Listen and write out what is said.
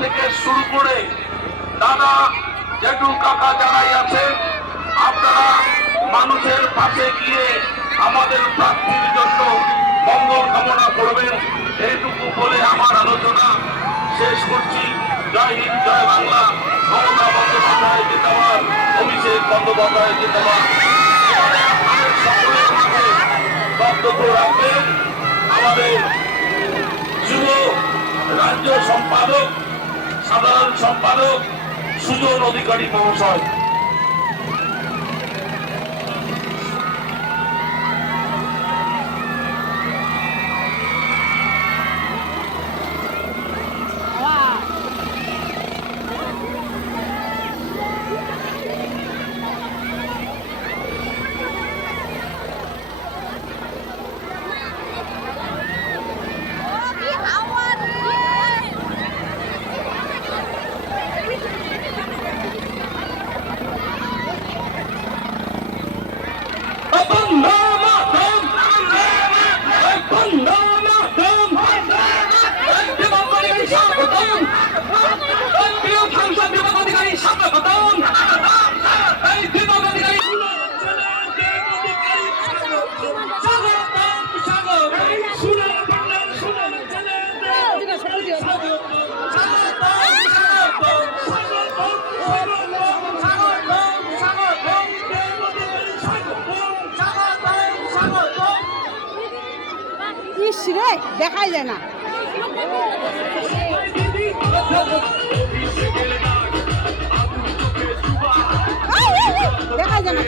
থেকে শুরু করে দাদা জেঠু কাকা যারাই আছেন, আপনারা মানুষের পাশে গিয়ে আমাদের প্রার্থীর জন্য মঙ্গল কামনা করবেন। এইটুকু বলে আমার আলোচনা শেষ করছি। জয় হিন্দ, জয় বাংলা। মমতা বন্দ্যোপাধ্যায় জিন্দাবাদ, অভিষেক বন্দ্যোপাধ্যায় জিন্দাবাদ। আপনাদের সকলের মাঝে বক্তব্য রাখবেন আমাদের যুব রাজ্য সম্পাদক, সাধারণ সম্পাদক সুজন অধিকারী মহাশয়। রে দেখাই যায় না। দেখা যায় না।